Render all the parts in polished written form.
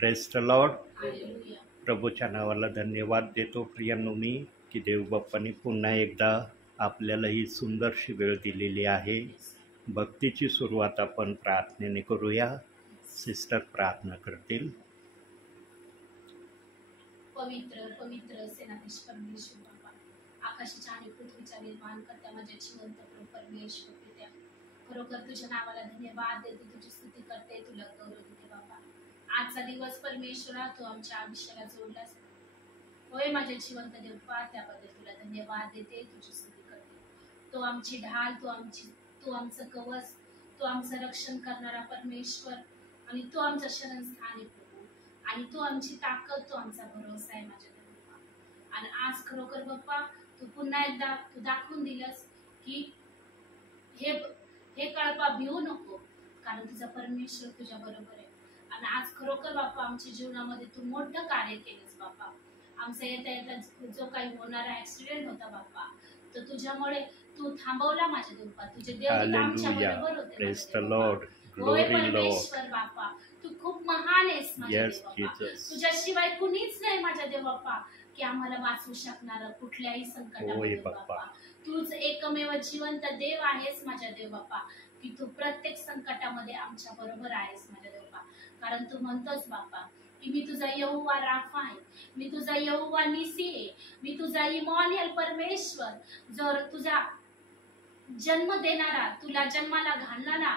Praise the Lord. प्रभूच्या नावाला धन्यवाद देतो प्रियांनो मी की देवबाप्पांनी पुन्हा एकदा आपल्याला ही सुंदरशी वेळ दिलेली आहे. भक्तीची सुरुवात आपण प्रार्थनेने करूया. सिस्टर प्रार्थना करतील. पवित्र पवित्र सेनाधीश परमेश्वर बाबा, आकाशाच्या आणि पृथ्वीच्या निर्माण करता माझ्या जिवंत प्रभू परमेश्वर पित्या, खरोखर तुझ्या नावाला धन्यवाद देते, तुझी स्तुती करते, तुला गौरव देते बाबा. आजचा दिवस परमेश्वरा तू आमच्या आयुष्याला जोडलास. होय माझ्या जिवंत देवा, त्याबद्दल तुला धन्यवाद देते, तुझी स्तुती करते. तो आमची ढाल, तू आमचं कवच, तू आमचं रक्षण करणारा परमेश्वर, आणि तू आमचं शरणस्थान आहे प्रभू, आणि तू आमची ताकद, तू आमचा भरोसा आहे माझ्या देवा. आणि आज खरोखर बाप्पा तू पुन्हा एकदा तू दाखवून दिलंस की हे कळपा भिवू नको, कारण तुझा परमेश्वर तुझ्या बरोबर आहे. आणि आज खरोखर बाप्पा आमच्या जीवनामध्ये तू मोठं कार्य केलंस बाप्पा. आमचा येता जो काही होणारा ऍक्सिडेंट होता बाप्पा, तो तुझ्यामुळे तू थांबवला माझ्या देवा. तुझे देव आमच्या बरोबर होते. Praise the Lord. होय परमेश्वर बाप्पा, तू खूप महान आहेस माझ्या देवा. तुझ्याशिवाय कुणीच नाही माझ्या देव बाप्पा की आम्हाला वाचवू शकणार कुठल्याही संकटामध्ये बाप्पा. तूच एकमेव जिवंत देव आहेस माझ्या देव बाप्पा, की तू प्रत्येक संकटामध्ये आमच्या बरोबर आहेस माझ्या देव बाप्पा. कारण तू म्हणतोस बाप्पा की मी तुझा यहोवा राफा आहे, मी तुझा यहोवा निसी आहे, मी तुझा इमॅन्युएल परमेश्वर, जर तुझा जन्म देणारा, तुला जन्माला घालणारा,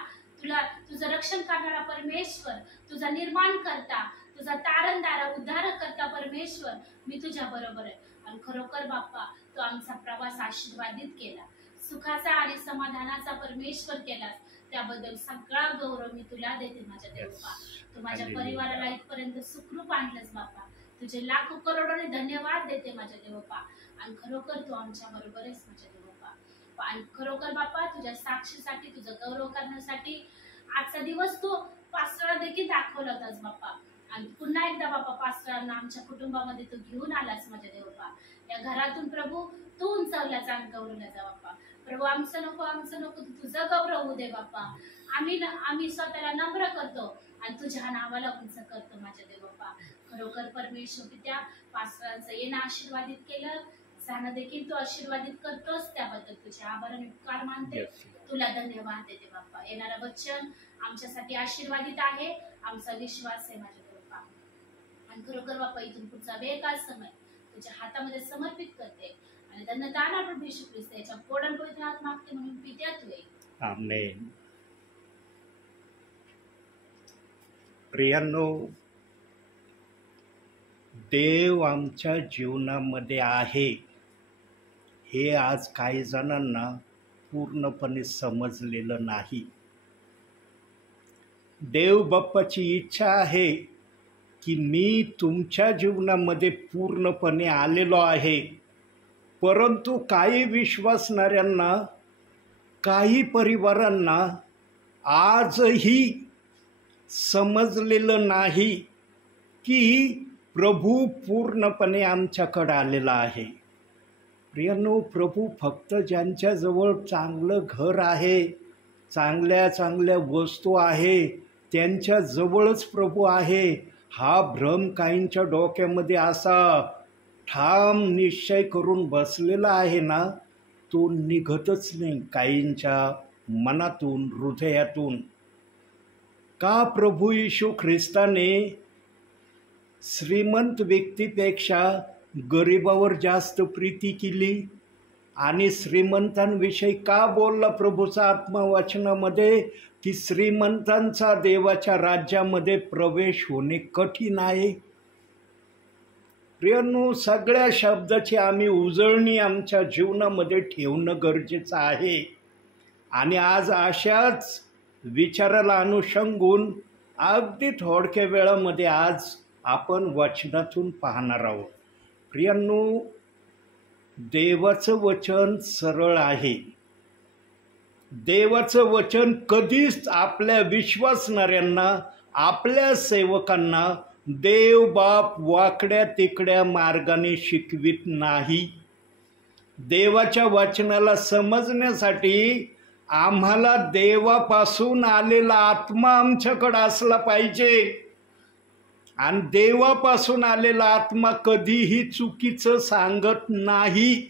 तुझं रक्षण करणारा परमेश्वर, तुझा निर्माण करता, तुझा तारणदारा, उद्धार करता परमेश्वर, मी तुझ्या बरोबर आहे. आणि खरोखर बाप्पा तू आमचा प्रवास आशीर्वादित केला, सुखाचा आणि समाधानाचा परमेश्वर केलास, त्याबद्दल सगळा गौरव मी तुला देते माझ्या देवा. तू माझ्या परिवाराला इथपर्यंत सुखरूप आणलंस बाप्पा, तुझे लाखो करोडोने धन्यवाद देते माझ्या देवपा. आणि खरोखर तू आमच्या बरोबर आहेस माझ्या देवपा. आणि खरोखर बाप्पा तुझ्या साक्षीसाठी, तुझं गौरव करण्यासाठी आजचा दिवस तू पास्टरला देखील दाखवला होतास बाप्पा. आणि पुन्हा एकदा बाप्पा पास्टरांना आमच्या कुटुंबामध्ये तू घेऊन आलास माझ्या देवपा. या घरातून प्रभू तू उंचावल्याचा आणि गौरवला जा बाप्पा. प्रभू आमचं नको, तुझं गौरव होऊ दे बाप्पा. आम्ही स्वतःला नम्र करतो आणि तुझ्या नावाला उंच करतो माझ्या देवपा. खरोखर परमेश्वर पित्या, पास्टरांचं येणं आशीर्वादित केलं, जाणं देखील तू आशीर्वादित करतोस, त्याबद्दल तुझे आभार आणि उपकार मानते, तुला धन्यवाद देते बाप्पा. येणारं वचन आमच्यासाठी आशीर्वादित आहे, आमचा विश्वास आहे माझ्या देवपा. आणि खरोखर बाप्पा इथून पुढचा वेगळा समय तुझ्या हातामध्ये समर्पित करते आणि धन्यदान प्रभू येशू ख्रिस्त याच्या कोडन पवित्र हात मागते म्हणून पित्या तुझे आमेन. प्रियांनो, देव आमच्या जीवनामध्ये आहे हे आज काही जणांना पूर्णपणे समजलेलं नाही. देव बाप्पाची इच्छा आहे की मी तुमच्या जीवनामध्ये पूर्णपणे आलेलो आहे, परंतु काही विश्वासणाऱ्यांना, काही परिवारांना आजही समजलेलं नाही की प्रभू पूर्णपणे आमच्याकडे आलेला आहे. प्रियांनो, प्रभू फक्त ज्यांच्याजवळ चांगलं घर आहे, चांगल्या वस्तू आहे, त्यांच्याजवळच प्रभू आहे, हा भ्रम काहींच्या डोक्यामध्ये असा ठाम निश्चय करून बसलेला आहे ना, तो निघतच नाही काहींच्या मनातून, हृदयातून. का प्रभू येशू ख्रिस्ताने श्रीमंत व्यक्तीपेक्षा गरिबावर जास्त प्रीती केली आणि श्रीमंतांविषयी का बोलला प्रभूचा आत्मा वचनामध्ये की श्रीमंतांचा देवाच्या राज्यामध्ये प्रवेश होणे कठीण आहे. प्रियांनो, सगळ्या शब्दाची आम्ही उजळणी आमच्या जीवनामध्ये ठेवणं गरजेचं आहे. आणि आज अशाच विचाराला अनुषंगून अगदी थोडक्या वेळामध्ये आज आपण वचनातून पाहणार आहोत. प्रियांनो, देवाचं वचन सरळ आहे. देवाचं वचन कधीच आपल्या विश्वासणाऱ्यांना, आपल्या सेवकांना देव बाप वाकड्या तिकड्या मार्गाने शिकवित नाही. देवाच्या वचनाला समजण्यासाठी आम्हाला देवापासून आलेला आत्मा आमच्याकडे असला पाहिजे. आणि देवापासून आलेला आत्मा कधीही चुकीचं सांगत नाही.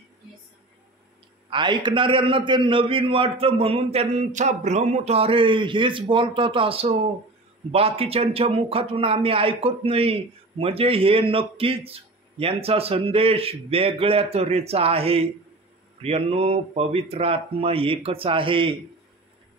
ऐकणाऱ्यांना ते नवीन वाटतं म्हणून त्यांचा भ्रम होतो, अरे हेच बोलतात असं, बाकीच्यांच्या मुखातून आम्ही ऐकत नाही. म्हणजे हे नक्कीच यांचा संदेश वेगळ्या तऱ्हेचा आहे. प्रियांनो, पवित्र आत्मा एकच आहे.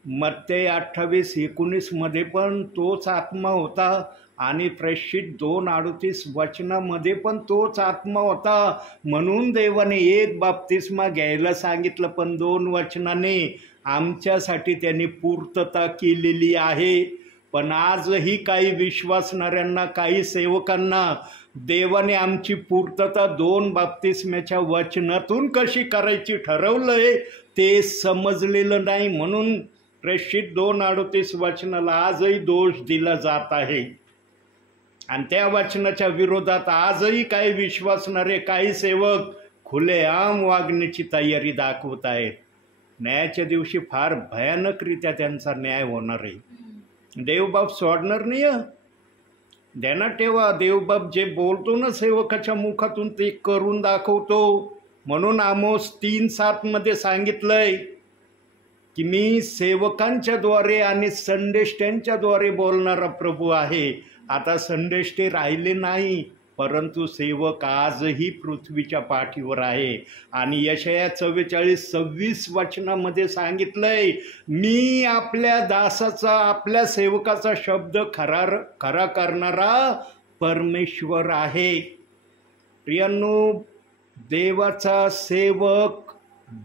मत्ते 28:19 मध्ये पण तोच आत्मा होता आणि प्रेषित 2:38 वचनामध्ये पण तोच आत्मा होता. म्हणून देवाने एक बाप्तिस्मा घ्यायला सांगितलं, पण 2 वचनाने आमच्यासाठी त्यांनी पूर्तता केलेली आहे. पण आजही काही विश्वासणाऱ्यांना, काही सेवकांना देवाने आमची पूर्तता 2 बाप्तिस्म्याच्या वचनातून कशी करायची ठरवलंय ते समजलेलं नाही. म्हणून प्रेषित 2:38 वचनाला आजही दोष दिला जात आहे. आणि त्या वचनाच्या विरोधात आजही काही विश्वासणारे, काही सेवक खुलेआम वागण्याची तयारी दाखवत आहेत. न्यायाच्या दिवशी फार भयानकरित्या त्यांचा न्याय होणार आहे. देवबाप सोडणार नाही. ध्यानात ठेवा, देवबाप जे बोलतो ना सेवकाच्या मुखातून ते करून दाखवतो. म्हणून आमोस 3:7 मध्ये सांगितलंय की मी सेवकांच्या द्वारे आणि संदेष्ट्यांच्या द्वारे बोलणारा प्रभू आहे. आता संदेष्टे राहिले नाही, परंतु सेवक आजही पृथ्वीच्या पाठीवर आहे. आणि यशाया 44:26 वचनामध्ये सांगितलंय, मी आपल्या दासाचा, आपल्या सेवकाचा शब्द खरा करणारा परमेश्वर आहे. प्रियांनो, देवाचा सेवक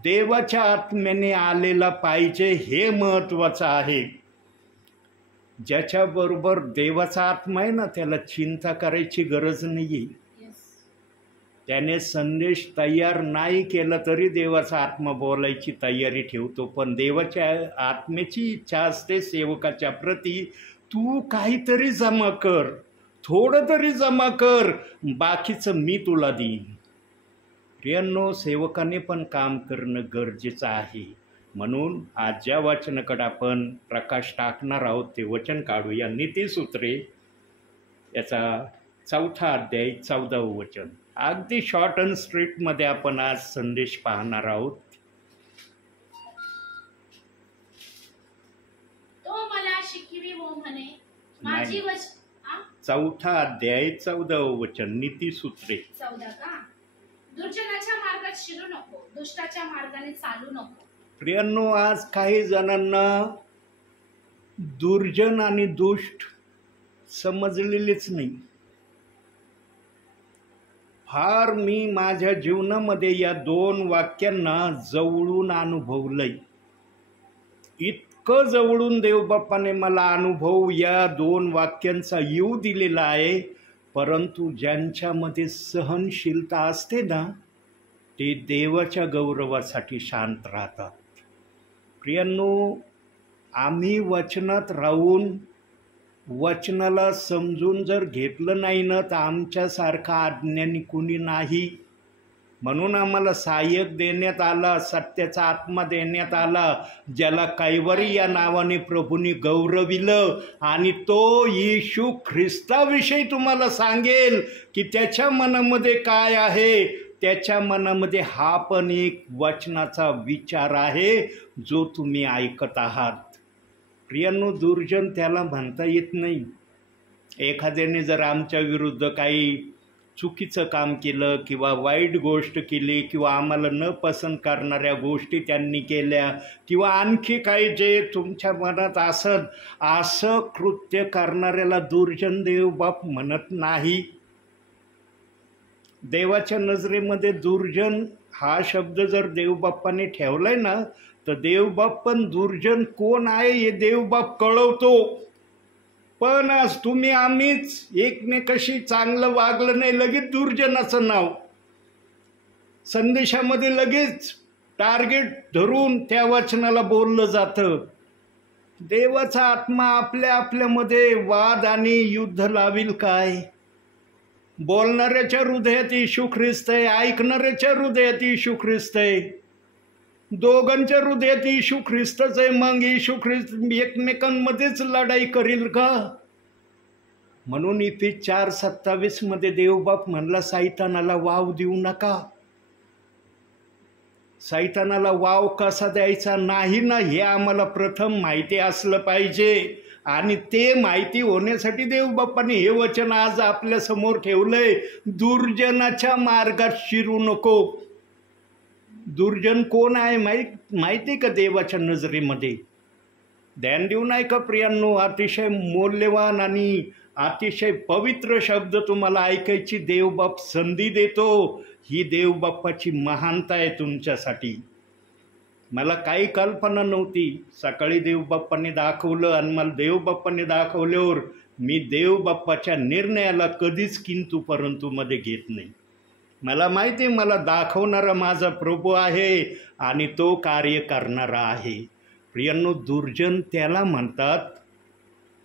देवाच्या आत्म्याने आलेला पाहिजे, हे महत्त्वाचं आहे. ज्याच्याबरोबर देवाचा आत्मा आहे ना, त्याला चिंता करायची गरज नाही. त्याने संदेश तयार नाही केला तरी देवाचा आत्मा बोलायची तयारी ठेवतो. पण देवाच्या आत्म्याची इच्छा असते सेवकाच्या प्रती, तू काहीतरी जमा कर, थोडं तरी जमा कर, बाकीचं मी तुला देईन. प्रियांनो, सेवकाने पण काम करणं गरजेचं आहे. म्हणून आज ज्या वचनाकडे आपण प्रकाश टाकणार आहोत ते वचन काढूया. नीतिसूत्रे याचा 4था अध्याय 14वं वचन. अगदी शॉर्ट अँड स्ट्रीटमध्ये आपण आज संदेश पाहणार आहोत. तो मला शिकविवो म्हणे, माझी 4था अध्याय 14वं वचन. नीतिसूत्रे 14 का? दुर्जनाच्या मार्गात शिरू नको, दुष्टाच्या मार्गाने चालू नको. प्रियांनो, आज काही जणांना दुर्जन आणि दुष्ट समजलेलेच नाही. फार मी माझ्या जीवनामध्ये या 2 वाक्यांना जवळून अनुभवलंय. इतकं जवळून देवबापाने मला अनुभव या 2 वाक्यांचा येऊ दिलेला आहे. परंतु ज्यांच्यामध्ये सहनशीलता असते ना, ते देवाच्या गौरवासाठी शांत राहतात. प्रियांनो, आम्ही वचनात राहून वचनाला समजून जर घेतलं नाही ना, तर आमच्यासारखा अज्ञानी कुणी नाही. म्हणून आम्हाला सहाय्यक देण्यात आला, सत्याचा आत्मा देण्यात आला, ज्याला कैवारी या नावाने प्रभूंनी गौरविलं. आणि तो येशू ख्रिस्ताविषयी तुम्हाला सांगेल की त्याच्या मनामध्ये काय आहे. त्याच्या मनामध्ये हा पण एक वचनाचा विचार आहे जो तुम्ही ऐकत आहात. प्रियांनो, दुर्जन त्याला म्हणता येत नाही. एखाद्याने जर आमच्या विरुद्ध काही चुकीचं काम केलं किंवा वाईट गोष्ट केली किंवा आम्हाला न पसंत करणाऱ्या गोष्टी त्यांनी केल्या किंवा आणखी काही जे तुमच्या मनात असत, असं कृत्य करणाऱ्याला दुर्जन देवबाप म्हणत नाही. देवाच्या नजरेमध्ये दुर्जन हा शब्द जर देवबाप्पाने ठेवलाय ना, तर देवबाप पण दुर्जन कोण आहे हे देवबाप कळवतो. पण आज तुम्ही आम्हीच एकमेकाशी चांगलं वागलं नाही, लगेच दुर्जनाचं नाव संदेशामध्ये लगेच टार्गेट धरून त्या वचनाला बोललं जातं. देवाचा आत्मा आपल्यामध्ये वाद आणि युद्ध लावील काय? बोलणाऱ्याच्या हृदयात येशू ख्रिस्त आहे, ऐकणाऱ्याच्या हृदयात येशू ख्रिस्त आहे, दोघांच्या हृदयात येशू ख्रिस्तच आहे. मग येशू ख्रिस्त एकमेकांमध्येच लढाई करील का? म्हणून इफिस 4:27 मध्ये देवबाप म्हणला सैतानाला वाव देऊ नका. सैतानाला वाव कसा द्यायचा नाही ना, हे आम्हाला प्रथम माहिती असलं पाहिजे. आणि ते माहिती होण्यासाठी देवबाप्पाने हे वचन आज आपल्या समोर ठेवलंय. दुर्जनाच्या मार्गात शिरू नको. दुर्जन कोण आहे माहिती का देवाच्या नजरेमध्ये? ध्यान देऊ नाही का प्रियांनो? अतिशय मौल्यवान आणि अतिशय पवित्र शब्द तुम्हाला ऐकायची देवबाप संधी देतो. ही देवबाप्पाची महानता आहे तुमच्यासाठी. मला काही कल्पना नव्हती. सकाळी देवबाप्पाने दाखवलं आणि मला देवबाप्पाने दाखवल्यावर मी देवबाप्पाच्या निर्णयाला कधीच किंतु परंतु मध्ये घेत नाही. मला माहिती आहे मला दाखवणारा माझा प्रभू आहे आणि तो कार्य करणारा आहे. प्रियांनो, दुर्जन त्याला म्हणतात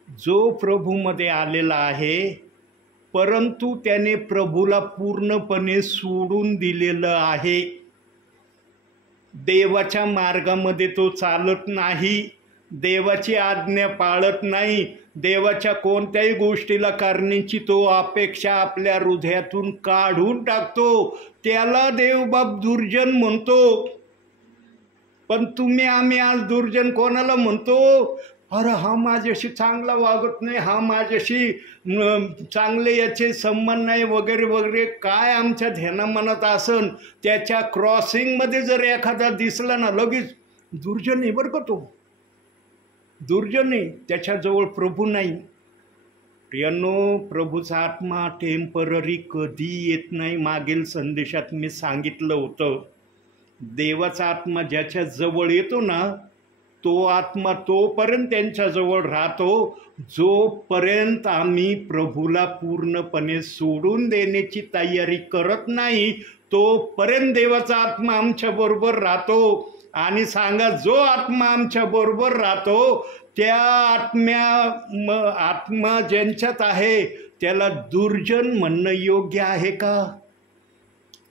जो प्रभूमध्ये आलेला आहे परंतु त्याने प्रभूला पूर्णपणे सोडून दिलेलं आहे. देवाच्या मार्गामध्ये तो चालत नाही, देवाची आज्ञा पाळत नाही, देवाच्या कोणत्याही गोष्टीला करण्याची तो अपेक्षा आपल्या हृदयातून काढून टाकतो. त्याला देवबाप दुर्जन म्हणतो. पण तुम्ही आम्ही आज दुर्जन कोणाला म्हणतो? अरे हा माझ्याशी चांगला वागत नाही, हा माझ्याशी चांगले याचे संबंध नाही वगैरे वगैरे. काय आमच्या ध्यानामनात असन त्याच्या क्रॉसिंगमध्ये जर एखादा दिसला ना लगेच दुर्जन आहे बरं का तो. दुर्जन आहे, त्याच्याजवळ प्रभू नाही. प्रियांनो, प्रभूचा आत्मा टेम्पररी कधी येत नाही. मागील संदेशात मी सांगितलं होतं, देवाचा आत्मा ज्याच्या जवळ येतो ना तो आत्मा तोपर्यंत त्यांच्याजवळ राहतो जोपर्यंत आम्ही प्रभूला पूर्णपणे सोडून देण्याची तयारी करत नाही तोपर्यंत देवाचा आत्मा आमच्याबरोबर राहतो. आणि सांगा, जो आत्मा आमच्याबरोबर राहतो त्या आत्मा ज्यांच्यात आहे त्याला दुर्जन म्हणणं योग्य आहे का?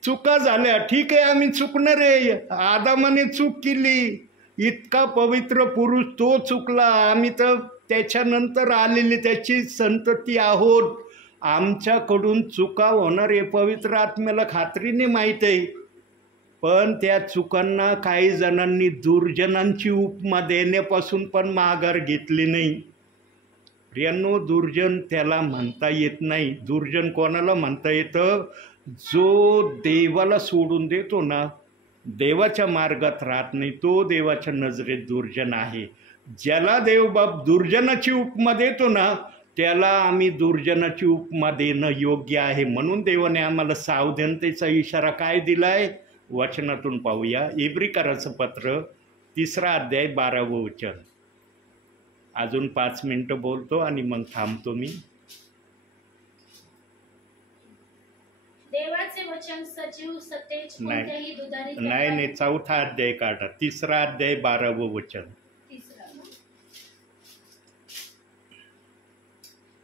चुका झाल्या, ठीक आहे, आम्ही चुकणार आहे. आदामाने चूक केली, इतका पवित्र पुरुष तो चुकला. आम्ही तर त्याच्यानंतर आलेली त्याची संतती आहोत. आमच्याकडून चुका होणार हे पवित्र आत्म्याला खात्रीने माहीत आहे. पण त्या चुकांना काही जणांनी दुर्जनांची उपमा देण्यापासून पण माघार घेतली नाही. प्रियांनो, दुर्जन त्याला म्हणता येत नाही. दुर्जन कोणाला म्हणता येतं? जो देवाला सोडून देतो ना, देवाच्या मार्गात राहत नाही, तो देवाच्या नजरेत दुर्जन आहे. ज्याला देवबाप दुर्जनाची उपमा देतो ना त्याला आम्ही दुर्जनाची उपमा देणं योग्य आहे. म्हणून देवाने आम्हाला सावधानतेचा इशारा काय दिलाय वचनातून पाहूया. इब्रिकराचं पत्र 3 अध्याय 12वं वचन. अजून 5 मिनिटं बोलतो आणि मग थांबतो मी. देवाचे वचन सजीव सतेज कोणत्याही दुधारी नाही 4था अध्याय काढा. 3 अध्याय 12वं वचन.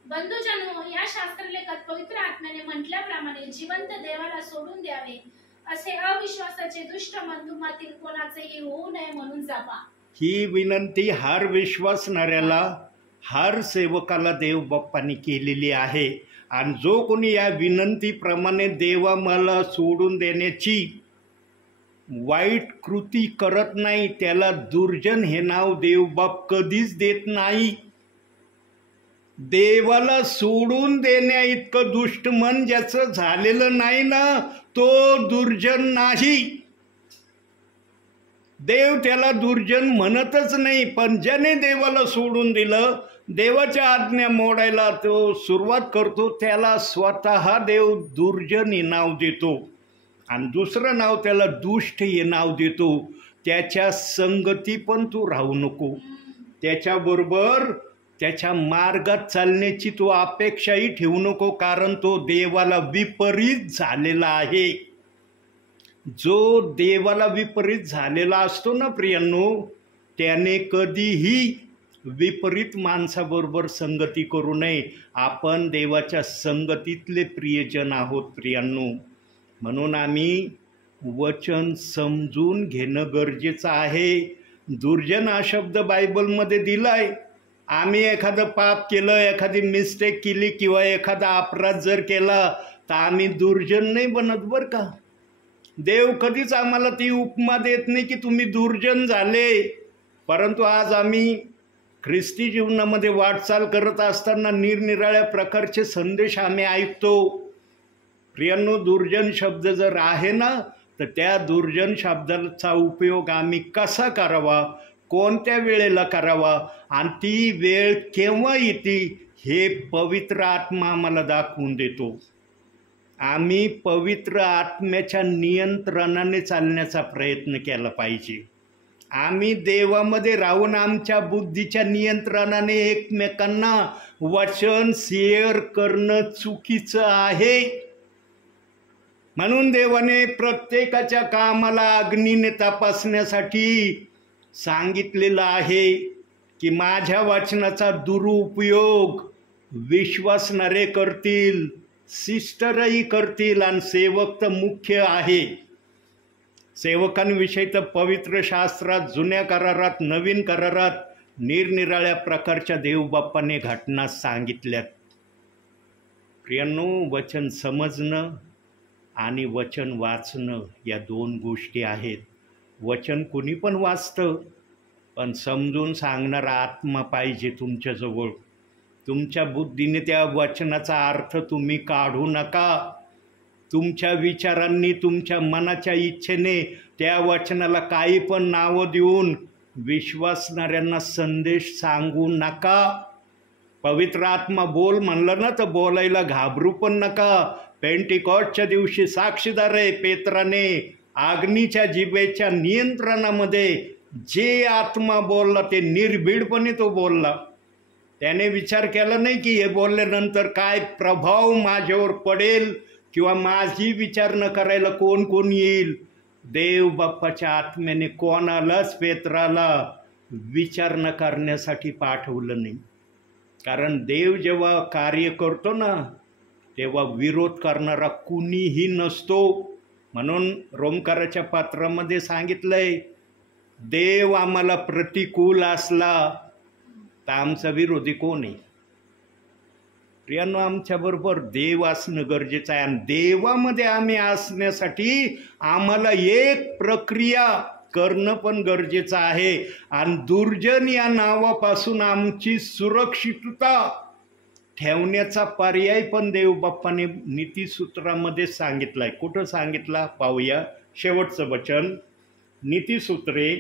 बंधुजनो, या शास्त्रलेखात पवित्र आत्म्याने म्हटल्याप्रमाणे जिवंत देवाला सोडून द्यावे असे अविश्वासाचे दुष्ट मन तुम्हातील कोणाचेही होऊ नये म्हणून जपा. ही विनंती हर विश्वासणाऱ्याला, हर सेवकाला देव बाप्पांनी केलेली आहे. आणि जो कोणी या विनंतीप्रमाणे देवा मला सोडून देण्याची वाईट कृती करत नाही त्याला दुर्जन हे नाव देवबाप कधीच देत नाही. देवाला सोडून देण्या इतकं दुष्ट मन ज्याचं झालेलं नाही ना तो दुर्जन नाही. देव त्याला दुर्जन म्हणतच नाही. पण ज्याने देवाला सोडून दिलं, देवाच्या आज्ञा मोडायला तो सुरुवात करतो, त्याला स्वतः देव दुर्जन हे नाव देतो. आणि दुसरं नाव त्याला दुष्ट हे नाव देतो. त्याच्या संगती पण तू राहू नको, त्याच्याबरोबर त्याच्या मार्गात चालण्याची तू अपेक्षाही ठेवू नको, कारण तो देवाला विपरीत झालेला आहे. जो देवाला विपरीत झालेला असतो ना प्रियांनो, त्याने कधीही विपरीत माणसाबरोबर संगती करू नये. आपण देवाच्या संगतीतले प्रियजन आहोत प्रियांनो. म्हणून आम्ही वचन समजून घेणं गरजेचं आहे. दुर्जन हा शब्द बायबलमध्ये दिलाय आम्ही एखादं पाप केलं, एखादी मिस्टेक केली किंवा एखादा अपराध जर केला तर आम्ही दुर्जन नाही बनत बरं का. देव कधीच आम्हाला ती उपमा देत नाही की तुम्ही दुर्जन झाले. परंतु आज आम्ही ख्रिस्ती जीवनामध्ये वाटचाल करत असताना निरनिराळ्या प्रकारचे संदेश आम्ही ऐकतो. प्रियांनो, दुर्जन शब्द जर आहे ना, तर त्या दुर्जन शब्दाचा उपयोग आम्ही कसा करावा, कोणत्या वेळेला करावा आणि ती वेळ केव्हा येते हे पवित्र आत्मा आम्हाला दाखवून देतो. आम्ही पवित्र आत्म्याच्या नियंत्रणाने चालण्याचा प्रयत्न केला पाहिजे. आम्ही देवामध्ये राहून आमच्या बुद्धीच्या नियंत्रणाने एकमेकांना वचन शेअर करणं चुकीचं आहे. म्हणून देवाने प्रत्येकाच्या कामाला अग्नीने तपासण्यासाठी सांगितलेलं आहे की माझ्या वचनाचा दुरुपयोग विश्वासणारे करतील, सिस्टरही करतील आणि सेवक तर मुख्य आहे. सेवकांविषयी तर पवित्र शास्त्रात, जुन्या करारात, नवीन करारात निरनिराळ्या प्रकारच्या देवबाप्पाने घटना सांगितल्यात. प्रियांनो, वचन समजणं आणि वचन वाचणं या दोन गोष्टी आहेत. वचन कुणी पण वाचतं, पण समजून सांगणारा आत्मा पाहिजे तुमच्याजवळ. तुमच्या बुद्धीने त्या वचनाचा अर्थ तुम्ही काढू नका. तुमच्या विचारांनी, तुमच्या मनाच्या इच्छेने त्या वचनाला काही पण नावं देऊन विश्वासणाऱ्यांना संदेश सांगू नका. पवित्र आत्मा बोल म्हणलं ना तर बोलायला घाबरू पण नका. पेंटिकॉस्टच्या दिवशी साक्षीदार आहे पेत्राने अग्नीच्या जिभेच्या नियंत्रणामध्ये जे आत्मा बोलला ते निर्भीडपणे तो बोलला. त्याने विचार केला नाही की हे बोलल्यानंतर काय प्रभाव माझ्यावर पडेल किंवा माझी विचार न करायला कोण कोण येईल. देव बाप्पाच्या आत्म्याने कोणालाच पेत्राला विचार न करण्यासाठी पाठवलं नाही. कारण देव जेव्हा कार्य करतो ना तेव्हा विरोध करणारा कुणीही नसतो. म्हणून रोमकाराच्या पत्रामध्ये सांगितलंय, देव आम्हाला प्रतिकूल असला तर आमचा विरोधी कोण आहे. प्रियांनो, आमच्याबरोबर देव असणं गरजेचं आहे आणि देवामध्ये आम्ही असण्यासाठी आम्हाला एक प्रक्रिया करणं पण गरजेचं आहे. आणि दुर्जन या नावापासून आमची सुरक्षितता ठेवण्याचा पर्याय पण देवबाप्पाने नीतिसूत्रामध्ये सांगितला आहे. कुठं सांगितला पाहूया. शेवटचं वचन, नीतिसूत्रे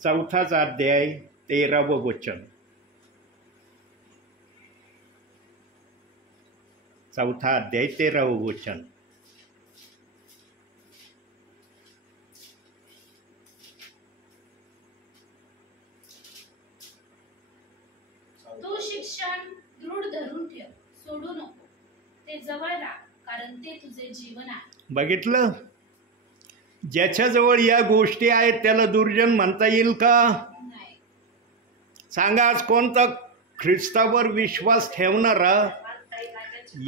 4 अध्याय 13वं वचन. 4 अध्याय 13वं वचन. तू शिक्षण दृढ धरून ठेव, सोडू नको. ते जवळ राहा, कारण ते तुझे जीवन आहे. बघितलं, ज्याच्याजवळ या गोष्टी आहेत त्याला दुर्जन म्हणता येईल का? नाही. सांगा, आज कोणता ख्रिस्तावर विश्वास ठेवणारा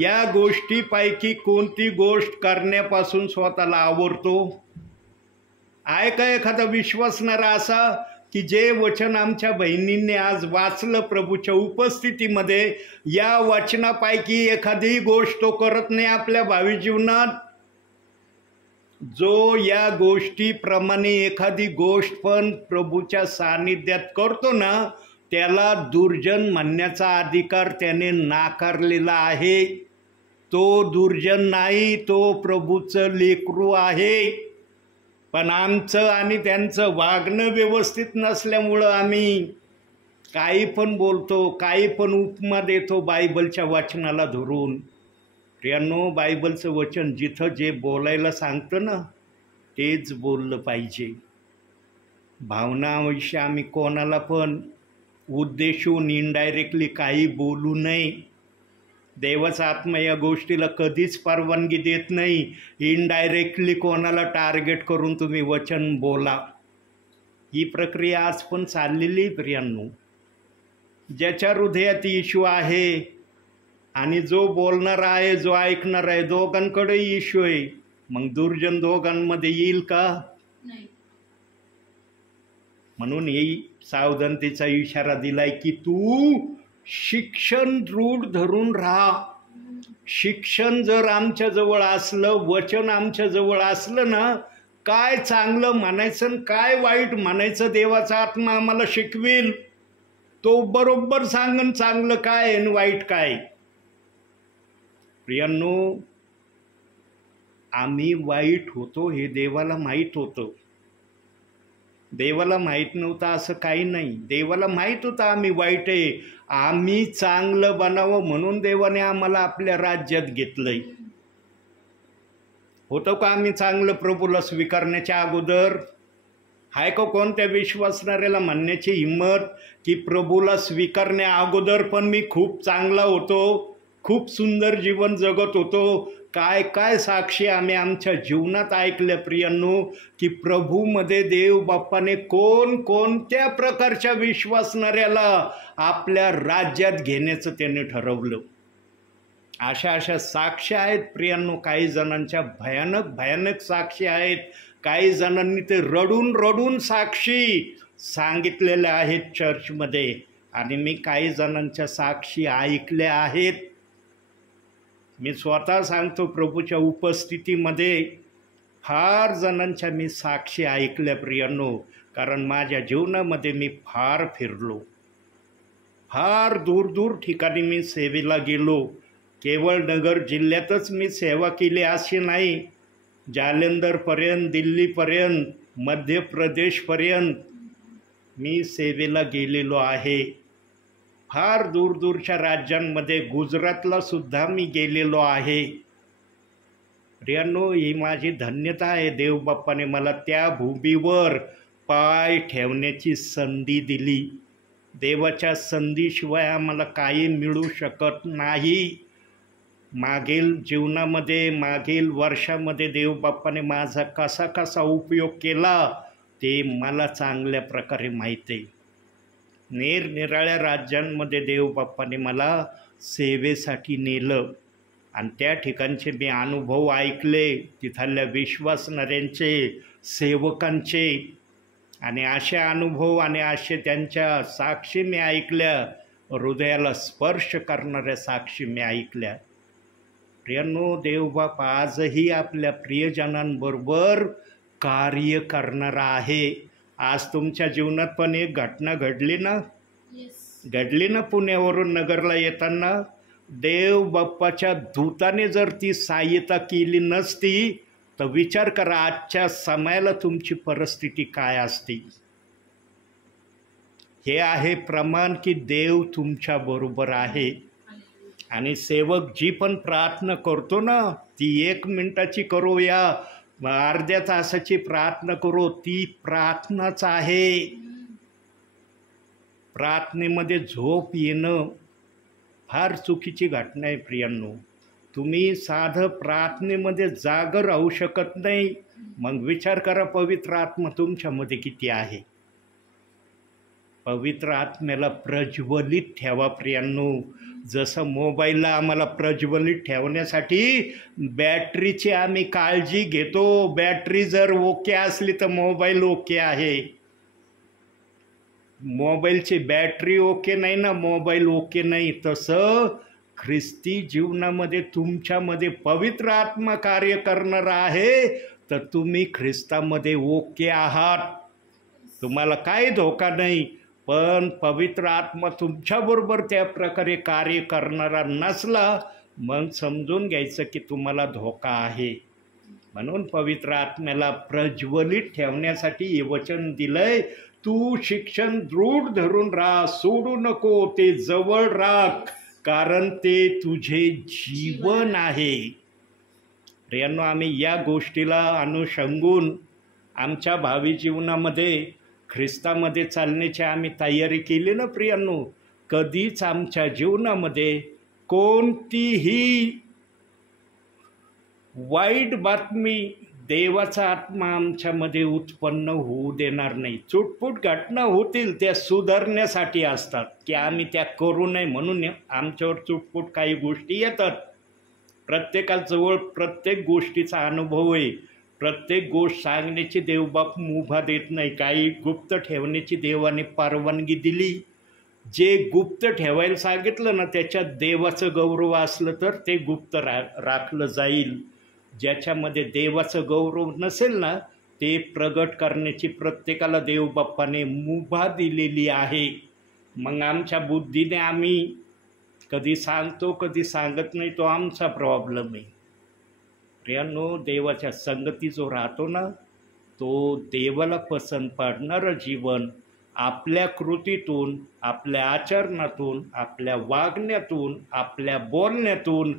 या गोष्टीपैकी कोणती गोष्ट करण्यापासून स्वतःला आवरतो? आहे का एखादा विश्वासणारा असा की जे वचन आमच्या बहिणींनी आज वाचलं प्रभूच्या उपस्थितीमध्ये, या वचनापैकी एखादी गोष्ट तो करत नाही आपल्या भावी जीवनात? जो या गोष्टीप्रमाणे एखादी गोष्ट पण प्रभूच्या सानिध्यात करतो ना, त्याला दुर्जन म्हणण्याचा अधिकार त्याने नाकारलेला आहे. तो दुर्जन नाही, तो प्रभूचं लेकरू आहे. पण आमचं आणि त्यांचं वागणं व्यवस्थित नसल्यामुळं आम्ही काही पण बोलतो, काही पण उपमा देतो बायबलच्या वचनाला धरून. प्रियांनो, बायबलचं वचन जिथं जे बोलायला सांगतं ना तेच बोललं पाहिजे. भावनाविषयी आम्ही कोणाला पण उद्देशून इनडायरेक्टली काही बोलू नये. देवाचा आत्मा या गोष्टीला कधीच परवानगी देत नाही. इनडायरेक्टली कोणाला टार्गेट करून तुम्ही वचन बोला. ही प्रक्रिया आज पण चाललेली प्रियांनो. ज्याच्या हृदयात इश्यू आहे आणि जो बोलणार आहे, जो ऐकणार आहे, दोघांकडे इश्यू आहे, मग दुर्जन दोघांमध्ये येईल का? नाही. म्हणून ही सावधानतेचा इशारा दिलाय की तू शिक्षण दृढ धरून राहा. शिक्षण जर आमच्याजवळ असलं, वचन आमच्याजवळ असलं ना, काय चांगलं म्हणायचं आणि काय वाईट म्हणायचं देवाचा आत्मा आम्हाला शिकवेल. तो बरोबर सांगन चांगलं काय आणि वाईट काय. प्रियांनो, आम्ही वाईट होतो हे देवाला माहीत होतं. देवाला माहीत नव्हतं असं काही नाही. देवाला माहीत होतं आम्ही वाईट आहे. आम्ही चांगलं बनावं म्हणून देवाने आम्हाला आपल्या राज्यात घेतलंय. होतं का आम्ही चांगलं प्रभूला स्वीकारण्याच्या अगोदर? हाय का कोणत्या विश्वासणाऱ्याला म्हणण्याची हिंमत की प्रभूला स्वीकारण्या अगोदर पण मी खूप चांगला होतो, खूप सुंदर जीवन जगत होतो? काय काय साक्षी आम्ही आमच्या जीवनात ऐकल्या प्रियांनो, की प्रभूमध्ये देव बाप्पाने कोणत्या प्रकारच्या विश्वासणाऱ्याला आपल्या राज्यात घेण्याचं त्याने ठरवलं. अशा साक्षी आहेत प्रियांनो. काही जणांच्या भयानक साक्षी आहेत. काही जणांनी ते रडून साक्षी सांगितलेल्या आहेत चर्चमध्ये. आणि मी काही जणांच्या साक्षी ऐकल्या आहेत. मी स्वतः सांगतो, प्रभूच्या उपस्थितीमध्ये फार जणांच्या मी साक्षी ऐकल्या प्रियांनो. कारण माझ्या जीवनामध्ये मी फार फिरलो, फार दूर ठिकाणी मी सेवेला गेलो. केवळ नगर जिल्ह्यातच मी सेवा केली अशी नाही, जालंधरपर्यंत, दिल्लीपर्यंत, मध्य प्रदेशपर्यंत मी सेवेला गेलेलो आहे. फार दूरच्या राज्यांमध्ये, गुजरातला सुद्धा मी गेलेलो आहे. प्रियांनो, ही माझी धन्यता आहे. देवबाप्पाने मला त्या भूमीवर पाय ठेवण्याची संधी दिली. देवाच्या संधीशिवाय आम्हाला काही मिळू शकत नाही. मागील जीवनामध्ये, मागील वर्षामध्ये देवबाप्पाने माझा कसा उपयोग केला ते मला चांगल्या प्रकारे माहीत आहे. निरनिराळ्या राज्यांमध्ये देवबाप्पाने मला सेवेसाठी नेलं आणि त्या ठिकाणचे मी अनुभव ऐकले, तिथल्या विश्वासणाऱ्यांचे, सेवकांचे. आणि असे अनुभव आणि असे त्यांच्या साक्षी मी ऐकल्या, हृदयाला स्पर्श करणाऱ्या साक्षी मी ऐकल्या. प्रियांनो, देवबाप आजही आपल्या प्रियजनांबरोबर कार्य करणारा आहे. आज तुमच्या जीवनात पण एक घटना घडली ना पुण्यावरून नगरला येताना. देव बाप्पाच्या दूताने जर ती सहाय्यता केली नसती तर विचार करा आजच्या समयाला तुमची परिस्थिती काय असती. हे आहे प्रमाण की देव तुमच्या बरोबर आहे. आणि सेवक जी पण प्रार्थना करतो ना, ती 1 मिनिटाची करो या अर्ध्या तासाची प्रार्थना करो, ती प्रार्थनाच आहे. प्रार्थनेमध्ये झोप येणं फार चुकीची घटना आहे प्रियांनो. तुम्ही साधं प्रार्थनेमध्ये जाग राहू शकत नाही, मग विचार करा पवित्र आत्मा तुमच्यामध्ये किती आहे. पवित्र आत्म्याला प्रज्वलित ठेवा प्रियांनो. जसं मोबाईलला आम्हाला प्रज्वलित ठेवण्यासाठी बॅटरीची आम्ही काळजी घेतो. बॅटरी जर ओके असली तर मोबाईल ओके आहे. मोबाईलची बॅटरी ओके नाही ना, मोबाईल ओके नाही. तसं ख्रिस्ती जीवनामध्ये तुमच्यामध्ये पवित्र आत्मा कार्य करणार आहे तर तुम्ही ख्रिस्तामध्ये ओके आहात. तुम्हाला काही धोका नाही. पण पवित्र आत्मा तुमच्याबरोबर त्या प्रकारे कार्य करणारा नसला मग समजून घ्यायचं की तुम्हाला धोका आहे. म्हणून पवित्र आत्म्याला प्रज्वलित ठेवण्यासाठी हे वचन दिलंय, तू शिक्षण दृढ धरून राहा, सोडू नको, ते जवळ राख, कारण ते तुझे जीवन आहे. प्रियांनो, आम्ही या गोष्टीला अनुषंगून आमच्या भावी जीवनामध्ये ख्रिस्तामध्ये चालण्याची आम्ही तयारी केली ना प्रियांनो. कधीच आमच्या जीवनामध्ये कोणतीही वाईट बातमी देवाचा आत्मा आमच्यामध्ये उत्पन्न होऊ देणार नाही. चुटपुट घटना होतील, त्या सुधारण्यासाठी असतात की आम्ही त्या करू नये म्हणून आमच्यावर चुटपुट काही गोष्टी येतात. प्रत्येकाजवळ प्रत्येक गोष्टीचा अनुभव आहे. प्रत्येक गोष्ट सांगण्याची देवबाप मुभा देत नाही. काही गुप्त ठेवण्याची देवाने परवानगी दिली. जे गुप्त ठेवायला सांगितलं ना त्याच्यात देवाचं गौरव असलं तर ते गुप्त राखलं जाईल. ज्याच्यामध्ये देवाचं गौरव नसेल ना ते प्रगट करण्याची प्रत्येकाला देवबाप्पाने मुभा दिलेली आहे. मग आमच्या बुद्धीने आम्ही कधी सांगतो कधी सांगत नाही, तो आमचा प्रॉब्लेम आहे. प्रियांनो, देवाच्या संगती जो राहतो ना तो देवाला पसंत पडणारं जीवन आपल्या कृतीतून, आपल्या आचरणातून, आपल्या वागण्यातून, आपल्या बोलण्यातून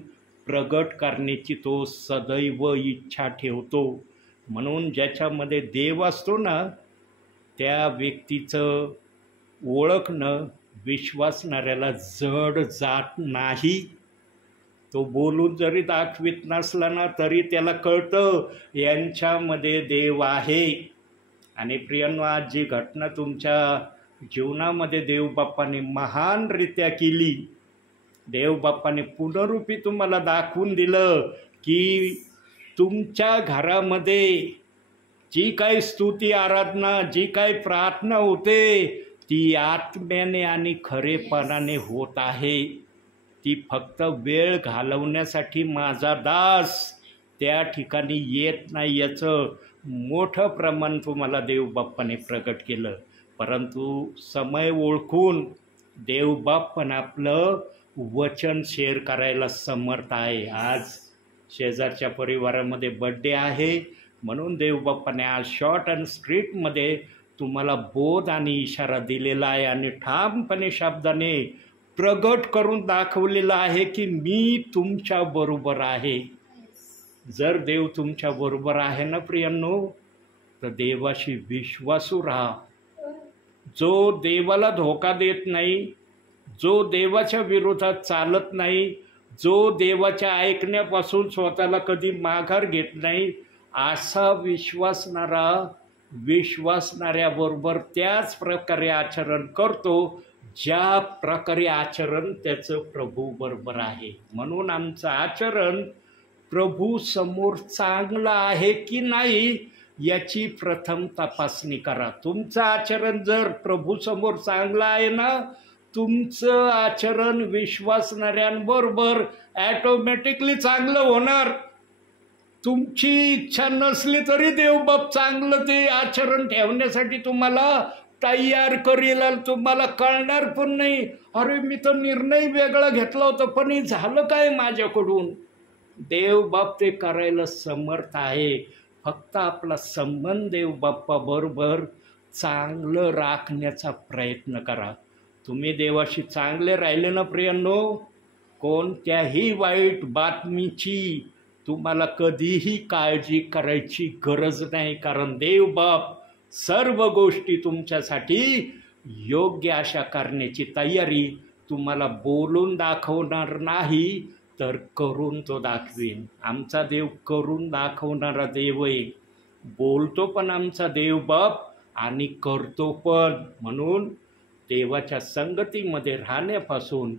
प्रगट करण्याची तो सदैव इच्छा ठेवतो. म्हणून ज्याच्यामध्ये देव असतो ना त्या व्यक्तीचं ओळखणं विश्वासणाऱ्याला जड जात नाही. तो बोलून जरी दाखवित नसला ना तरी त्याला कळतं यांच्यामध्ये देव आहे. आणि प्रियांनो, आज जी घटना तुमच्या जीवनामध्ये देवबाप्पाने महानरित्या केली, देवबाप्पाने पुनरुपी तुम्हाला दाखवून दिलं की तुमच्या घरामध्ये जी काही स्तुती आराधना, जी काही प्रार्थना होते ती आत्म्याने आणि खरेपणाने होत आहे. ती फक्त वेळ घालवण्यासाठी माझा दास त्या ठिकाणी येत नाही याचं मोठं प्रमाण तुम्हाला देवबाप्पाने प्रगट केलं. परंतु समय ओळखून देवबाप पण आपलं वचन शेअर करायला समर्थ आहे. आज शेजारच्या परिवारामध्ये बड्डे आहे म्हणून देवबाप्पाने आज शॉर्ट अँड स्ट्रीटमध्ये तुम्हाला बोध आणि इशारा दिलेला आहे आणि ठामपणे शब्दाने प्रगट करून दाखवलेलं आहे की मी तुमच्या बरोबर आहे. जर देव तुमच्या बरोबर आहे ना प्रियांनो तर देवाशी विश्वासू राहा. जो देवाला धोका देत नाही, जो देवाच्या विरोधात चालत नाही, जो देवाच्या ऐकण्यापासून स्वतःला कधी माघार घेत नाही, असा विश्वासणाऱ्याबरोबर त्याच प्रकारे आचरण करतो ज्या प्रकारे आचरण त्याचं प्रभू बरोबर आहे. म्हणून आमचं आचरण प्रभू समोर चांगलं आहे की नाही याची प्रथम तपासणी करा. तुमचं आचरण जर प्रभू समोर चांगलं आहे ना तुमचं आचरण विश्वासणाऱ्यांबरोबर ॲटोमॅटिकली चांगलं होणार. तुमची इच्छा नसली तरी देवबाप चांगलं ते आचरण ठेवण्यासाठी तुम्हाला तयार करेल. तुम्हाला कळणार पण नाही, अरे मी तर निर्णय वेगळा घेतला होता पण हे झालं काय माझ्याकडून. देवबाप ते करायला समर्थ आहे. फक्त आपला संबंध देवबाप्पाबरोबर चांगलं राखण्याचा प्रयत्न करा. तुम्ही देवाशी चांगले राहिले ना प्रियांनो, कोणत्याही वाईट बातमीची तुम्हाला कधीही काळजी करायची गरज नाही. कारण देवबाप सर्व गोष्टी तुमच्यासाठी योग्य अशा करण्याची तयारी तुम्हाला बोलून दाखवणार नाही तर करून तो दाखवेन. आमचा देव करून दाखवणारा देव आहे. बोलतो पण आमचा देवबाप आणि करतो पण. म्हणून देवाच्या संगतीमध्ये राहण्यापासून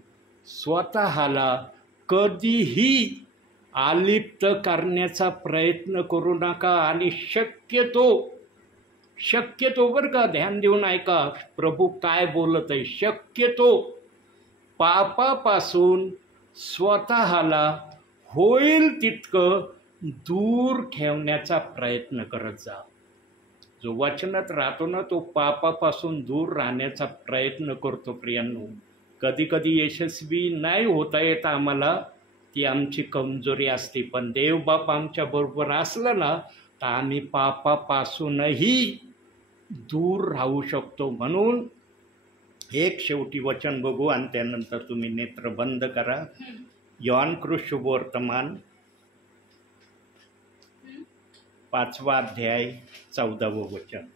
स्वतःला कधीही आलिप्त करण्याचा प्रयत्न करू नका. आणि शक्यतो बरं का, ध्यान देऊन ऐका प्रभू काय बोलत आहे. शक्यतो पापापासून स्वतःला होईल तितकं दूर ठेवण्याचा प्रयत्न करत जा. जो वचनात राहतो ना तो पापापासून दूर राहण्याचा प्रयत्न करतो. प्रियांनो, कधी कधी यशस्वी नाही होता येत आम्हाला, ती आमची कमजोरी असते. पण देवबाप आमच्या बरोबर असला ना तर आम्ही पापापासूनही दूर राहू शकतो. म्हणून एक शेवटी वचन बघू आणि त्यानंतर तुम्ही नेत्र बंद करा. योहान कृष्ण शुभवर्तमान 5वा अध्याय 14वं वचन.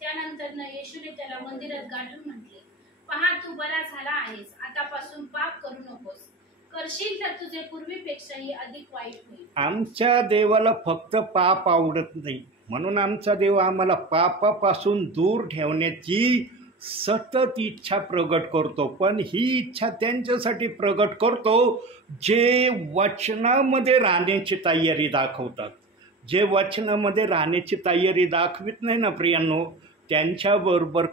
त्यानंतर येशूने त्याला मंदिरात गाठून म्हटले, पहा तू बरा झाला आहेस, आतापासून पाप करू नकोस, करशील तर तुझे पूर्वीपेक्षाही अधिक वाईट होईल. आमच्या देवाला फक्त पाप आवडत नाही, म्हणून आमचा देव आम्हाला पापापासून दूर ठेवण्याची सतत इच्छा प्रगट करतो. पण ही इच्छा त्यांच्यासाठी प्रगट करतो जे वचनामध्ये राहण्याची तयारी दाखवतात. जे वचनामध्ये राहण्याची तयारी दाखवित नाही ना प्रियांनो, त्यांच्याबरोबर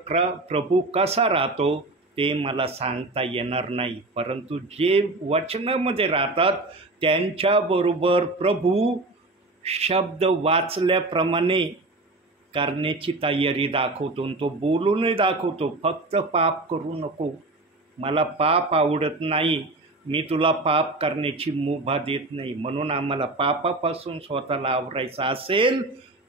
प्रभू कसा राहतो ते मला सांगता येणार नाही. परंतु जे वचनामध्ये राहतात त्यांच्याबरोबर प्रभू शब्द वाचल्याप्रमाणे करण्याची तयारी दाखवतो. तो बोलूनही दाखवतो, फक्त पाप करू नको, मला पाप आवडत नाही, मी तुला पाप करण्याची मुभा देत नाही. म्हणून आम्हाला पापापासून स्वतःला आवरायचं असेल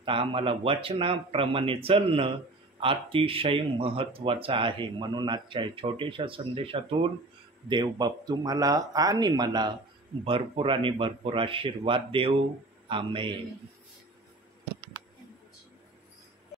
तर आम्हाला वचनाप्रमाणे चालणं अतिशय महत्त्वाचं आहे. म्हणून आजच्या छोट्याशा संदेशातून देवबाप तुम्हाला आणि मला भरपूर आणि भरपूर आशीर्वाद देव. आमेन.